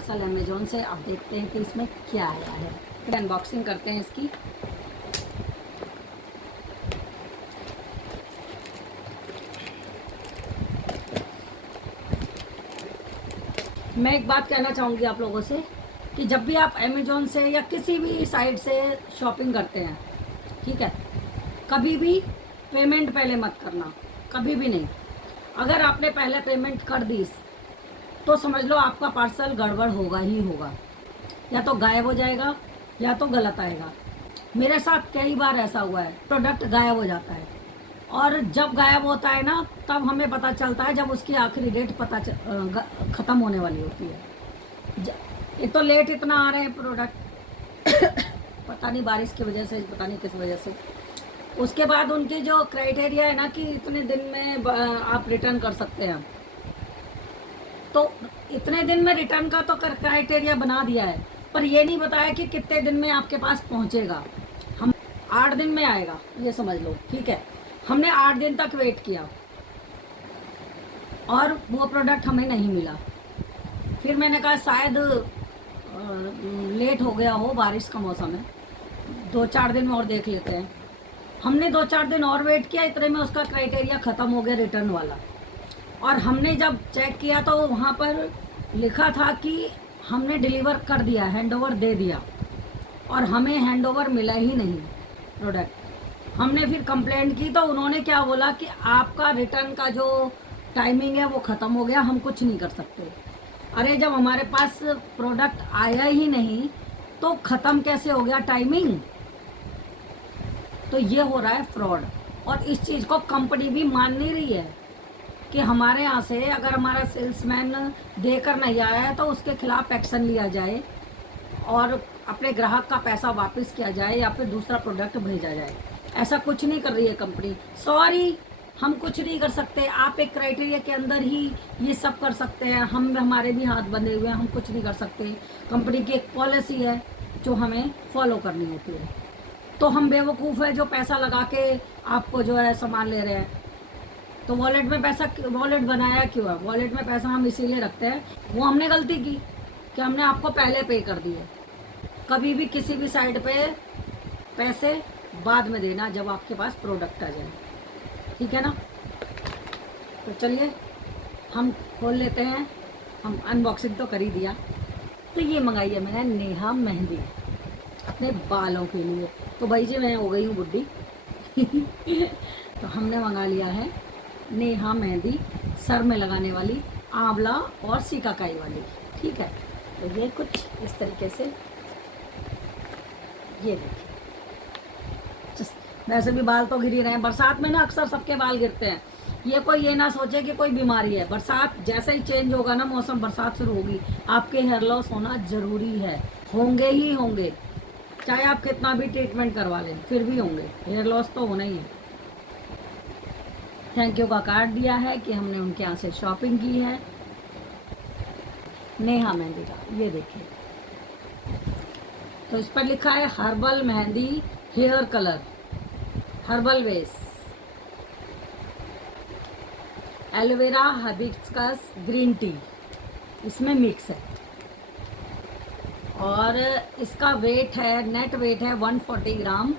Parcel Amazon से। अब देखते हैं कि इसमें क्या आया है। फिर अनबॉक्सिंग करते हैं इसकी। मैं एक बात कहना चाहूँगी आप लोगों से कि जब भी आप अमेजोन से या किसी भी साइट से शॉपिंग करते हैं, ठीक है, कभी भी पेमेंट पहले मत करना, कभी भी नहीं। अगर आपने पहले पेमेंट कर दी तो समझ लो आपका पार्सल गड़बड़ होगा ही होगा, या तो गायब हो जाएगा या तो गलत आएगा। मेरे साथ कई बार ऐसा हुआ है, प्रोडक्ट गायब हो जाता है। और जब गायब होता है ना, तब हमें पता चलता है जब उसकी आखिरी डेट ख़त्म होने वाली होती है। एक तो लेट इतना आ रहे हैं प्रोडक्ट पता नहीं बारिश की वजह से, पता नहीं किस वजह से। उसके बाद उनकी जो क्राइटेरिया है ना कि इतने दिन में आप रिटर्न कर सकते हैं, तो इतने दिन में रिटर्न का तो क्राइटेरिया बना दिया है, पर ये नहीं बताया कि कितने दिन में आपके पास पहुंचेगा। हम 8 दिन में आएगा ये समझ लो, ठीक है। हमने 8 दिन तक वेट किया और वो प्रोडक्ट हमें नहीं मिला। फिर मैंने कहा शायद लेट हो गया हो, बारिश का मौसम है, 2-4 दिन में और देख लेते हैं। हमने 2-4 दिन और वेट किया, इतने में उसका क्राइटेरिया ख़त्म हो गया रिटर्न वाला। और हमने जब चेक किया तो वहाँ पर लिखा था कि हमने डिलीवर कर दिया, हैंडओवर दे दिया, और हमें हैंडओवर मिला ही नहीं प्रोडक्ट। हमने फिर कंप्लेंट की तो उन्होंने क्या बोला कि आपका रिटर्न का जो टाइमिंग है वो ख़त्म हो गया, हम कुछ नहीं कर सकते। अरे जब हमारे पास प्रोडक्ट आया ही नहीं तो ख़त्म कैसे हो गया टाइमिंग? तो ये हो रहा है फ्रॉड, और इस चीज़ को कंपनी भी मान नहीं रही है कि हमारे यहाँ से अगर हमारा सेल्समैन देकर नहीं आया है तो उसके खिलाफ एक्शन लिया जाए और अपने ग्राहक का पैसा वापस किया जाए या फिर दूसरा प्रोडक्ट भेजा जाए। ऐसा कुछ नहीं कर रही है कंपनी। सॉरी, हम कुछ नहीं कर सकते। आप एक क्राइटेरिया के अंदर ही ये सब कर सकते हैं, हमारे भी हाथ बंधे हुए हैं, हम कुछ नहीं कर सकते। कंपनी की एक पॉलिसी है जो हमें फॉलो करनी होती है। तो हम बेवकूफ़ है जो पैसा लगा के आपको जो है सामान ले रहे हैं। तो वॉलेट में पैसा, वॉलेट बनाया क्यों है? वॉलेट में पैसा हम इसीलिए रखते हैं, वो हमने गलती की कि हमने आपको पहले पे कर दिए। कभी भी किसी भी साइट पे पैसे बाद में देना जब आपके पास प्रोडक्ट आ जाए, ठीक है ना। तो चलिए हम खोल लेते हैं। हम अनबॉक्सिंग तो कर ही दिया। तो ये मंगाई है मैंने नेहा मेहंदी अपने बालों के लिए। तो भाई जी मैं हो गई हूँ बुड्ढी तो हमने मंगा लिया है नेहा मेहंदी, सर में लगाने वाली, आंवला और सिकाकाई वाली, ठीक है। तो ये कुछ इस तरीके से, ये देखिए। वैसे भी बाल तो गिर ही रहे हैं, बरसात में ना अक्सर सबके बाल गिरते हैं। ये ना सोचे कि कोई बीमारी है। बरसात जैसे ही चेंज होगा ना मौसम, बरसात शुरू होगी, आपके हेयर लॉस होना ज़रूरी है, होंगे ही होंगे। चाहे आप कितना भी ट्रीटमेंट करवा लें फिर भी होंगे, हेयर लॉस तो होना ही है। थैंक यू का कार्ड दिया है कि हमने उनके यहाँ से शॉपिंग की है नेहा मेहंदी का, ये देखिए। तो इस पर लिखा है herbal mehndi hair colour, herbal base, aloe vera hibiscus green tea इसमें मिक्स है। और इसका वेट है, नेट वेट है 140 ग्राम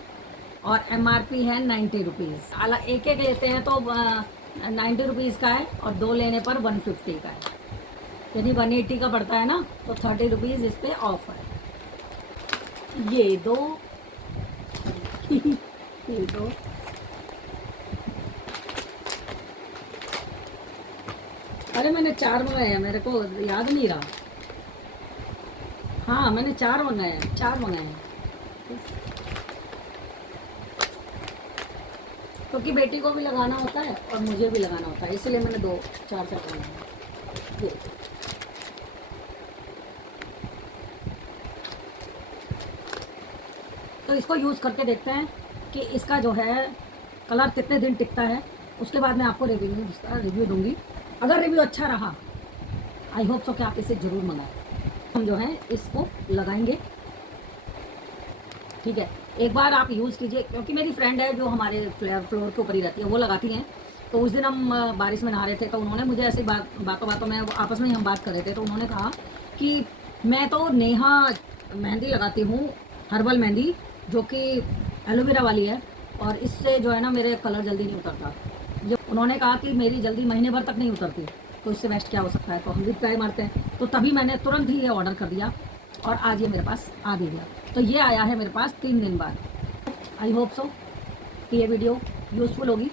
और MRP है 90 रुपीज़। अलग एक एक लेते हैं तो 90 रुपीज़ का है, और 2 लेने पर 150 का है, यानी 180 का पड़ता है ना। तो 30 रुपीज़ इस पर ऑफ है। ये दो ये दो। अरे मैंने 4 मंगाए हैं, मेरे को याद नहीं रहा। हाँ मैंने 4 मंगाए हैं, 4 मंगाए हैं, क्योंकि बेटी को भी लगाना होता है और मुझे भी लगाना होता है, इसलिए मैंने 2-4 मंगाए हैं। ये तो इसको यूज़ करके देखते हैं कि इसका जो है कलर कितने दिन टिकता है। उसके बाद मैं आपको रिव्यू दूंगी। अगर रिव्यू अच्छा रहा, आई होप सो कि आप इसे ज़रूर मंगाएं। हम जो है इसको लगाएंगे, ठीक है। एक बार आप यूज़ कीजिए, क्योंकि मेरी फ्रेंड है जो हमारे फ्लोर के ऊपर ही रहती है, वो लगाती हैं। तो उस दिन हम बारिश में नहा रहे थे, तो उन्होंने मुझे ऐसे बातों में आपस में ही हम बात कर रहे थे, तो उन्होंने कहा कि मैं तो नेहा मेहंदी लगाती हूँ, हर्बल मेहंदी, जो कि एलोवेरा वाली है, और इससे जो है ना मेरे कलर जल्दी नहीं उतरता। ये उन्होंने कहा कि मेरी जल्दी महीने भर तक नहीं उतरती, तो इससे बेस्ट क्या हो सकता है, तो हम भी ट्राई मारते हैं। तो तभी मैंने तुरंत ही ये ऑर्डर कर दिया और आज ये मेरे पास आ भी गया। तो ये आया है मेरे पास 3 दिन बाद। आई होप सो कि ये वीडियो यूज़फुल होगी।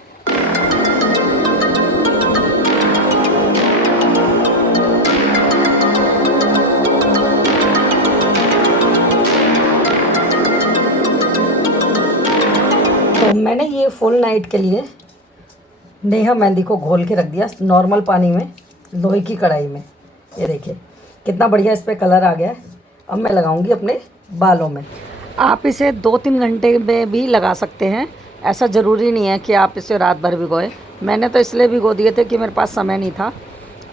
तो मैंने ये फुल नाइट के लिए नेहा मेहंदी को घोल के रख दिया नॉर्मल पानी में, लोहे की कढ़ाई में। ये देखिए कितना बढ़िया इस पर कलर आ गया है। अब मैं लगाऊंगी अपने बालों में। आप इसे 2-3 घंटे में भी लगा सकते हैं, ऐसा ज़रूरी नहीं है कि आप इसे रात भर भिगोएं। मैंने तो इसलिए भिगो दिए थे कि मेरे पास समय नहीं था।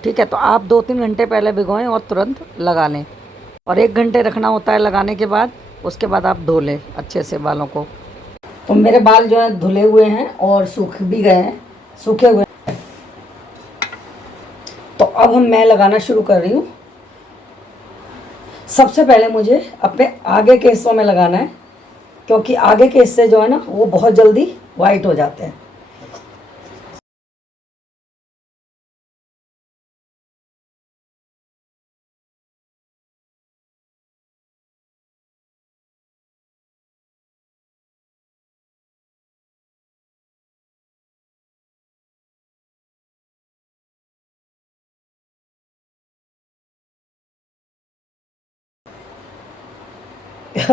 ठीक है, तो आप 2-3 घंटे पहले भिगोएं और तुरंत लगा लें, और 1 घंटे रखना होता है लगाने के बाद। उसके बाद आप धो लें अच्छे से बालों को। तो मेरे बाल जो है धुले हुए हैं और सूख भी गए हैं, सूखे हुए हैं। तो अब मैं लगाना शुरू कर रही हूँ। सबसे पहले मुझे अपने आगे के हिस्सों में लगाना है, क्योंकि आगे के हिस्से जो है ना वो बहुत जल्दी वाइट हो जाते हैं।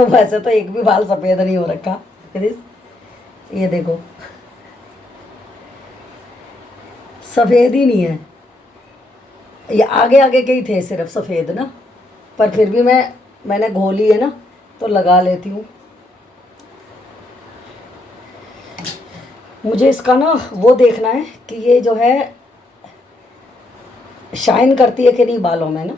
वैसे तो एक भी बाल सफ़ेद नहीं हो रखा क्रिस, ये देखो सफ़ेद ही नहीं है। ये आगे आगे के ही थे सिर्फ सफ़ेद ना, पर फिर भी मैंने घोली है ना, तो लगा लेती हूँ। मुझे इसका ना वो देखना है कि ये जो है शाइन करती है कि नहीं बालों में ना।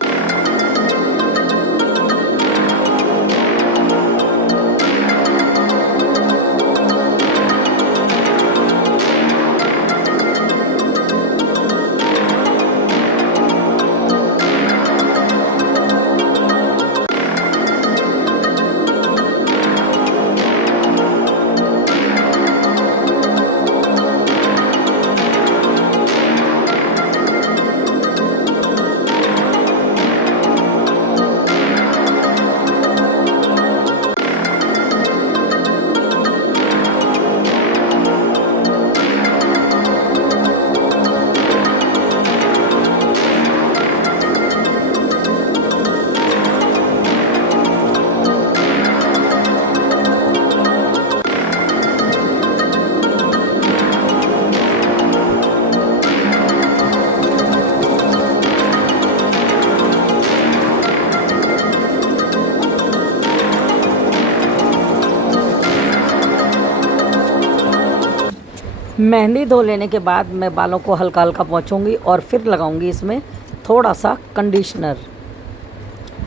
मेहंदी धो लेने के बाद मैं बालों को हल्का हल्का पोंछूंगी और फिर लगाऊंगी इसमें थोड़ा सा कंडीशनर।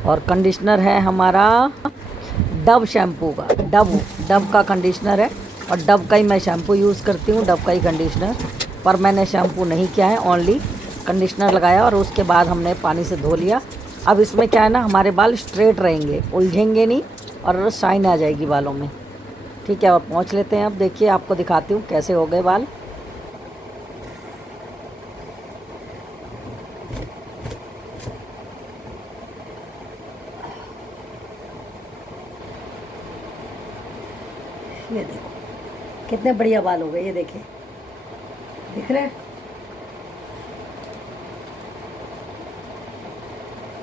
और कंडीशनर है हमारा डव शैम्पू का, डव का कंडीशनर है, और डव का ही मैं शैम्पू यूज़ करती हूँ, डव का ही कंडीशनर। पर मैंने शैम्पू नहीं किया है, ओनली कंडीशनर लगाया और उसके बाद हमने पानी से धो लिया। अब इसमें क्या है ना, हमारे बाल स्ट्रेट रहेंगे, उलझेंगे नहीं और शाइन आ जाएगी बालों में। ठीक है, और पोंछ लेते हैं। अब देखिए आपको दिखाती हूँ कैसे हो गए बाल। ये देखो कितने बढ़िया बाल हो गए, ये देखिए, दिख रहे हैं?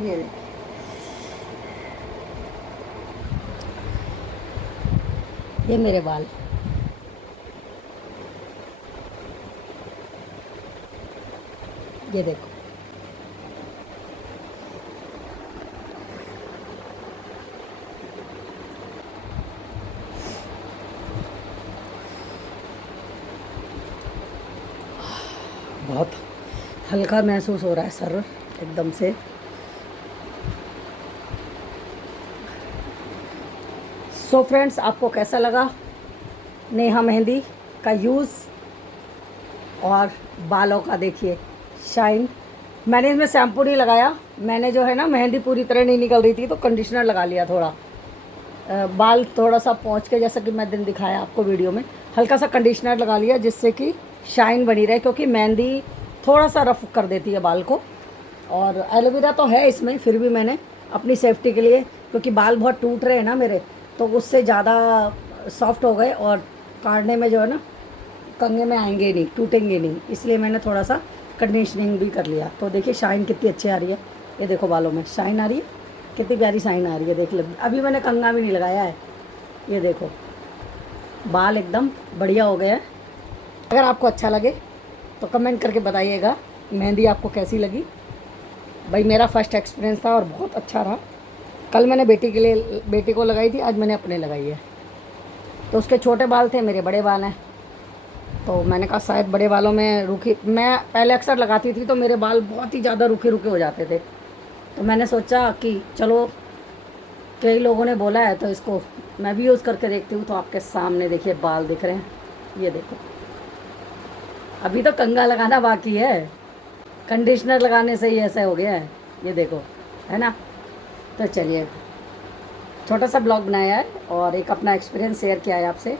ये देखिए, ये मेरे बाल। ये देखो, बहुत हल्का महसूस हो रहा है सर एकदम से। सो फ्रेंड्स, आपको कैसा लगा नेहा मेहंदी का यूज़, और बालों का देखिए शाइन मैंने इसमें शैम्पू नहीं लगाया, मैंने जो है ना मेहंदी पूरी तरह नहीं निकल रही थी तो कंडीशनर लगा लिया थोड़ा। बाल थोड़ा सा पहुँच के, जैसा कि मैं दिन दिखाया आपको वीडियो में, हल्का सा कंडीशनर लगा लिया जिससे कि शाइन बनी रहे, क्योंकि मेहंदी थोड़ा सा रफ कर देती है बाल को। और एलोवेरा तो है इसमें, फिर भी मैंने अपनी सेफ्टी के लिए, क्योंकि बाल बहुत टूट रहे हैं ना मेरे, तो उससे ज़्यादा सॉफ्ट हो गए और काटने में जो है ना कंगे में आएंगे नहीं, टूटेंगे नहीं, इसलिए मैंने थोड़ा सा कंडीशनिंग भी कर लिया। तो देखिए शाइन कितनी अच्छी आ रही है, ये देखो बालों में शाइन आ रही है, कितनी प्यारी शाइन आ रही है, देख लो। अभी मैंने कंघा भी नहीं लगाया है, ये देखो बाल एकदम बढ़िया हो गए हैं। अगर आपको अच्छा लगे तो कमेंट करके बताइएगा मेहंदी आपको कैसी लगी। भाई मेरा फर्स्ट एक्सपीरियंस था और बहुत अच्छा रहा। कल मैंने बेटी को लगाई थी, आज मैंने अपने लगाई है। तो उसके छोटे बाल थे, मेरे बड़े बाल हैं, तो मैंने कहा शायद बड़े बालों में रूखी, मैं पहले अक्सर लगाती थी तो मेरे बाल बहुत ही ज़्यादा रूखे रूखे हो जाते थे, तो मैंने सोचा कि चलो कई लोगों ने बोला है तो इसको मैं भी यूज़ करके देखती हूँ। तो आपके सामने देखिए बाल दिख रहे हैं, ये देखो। अभी तो कंघा लगाना बाकी है, कंडीशनर लगाने से ही ऐसा हो गया है, ये देखो, है ना। तो चलिए छोटा सा ब्लॉग बनाया है और एक अपना एक्सपीरियंस शेयर किया है आपसे।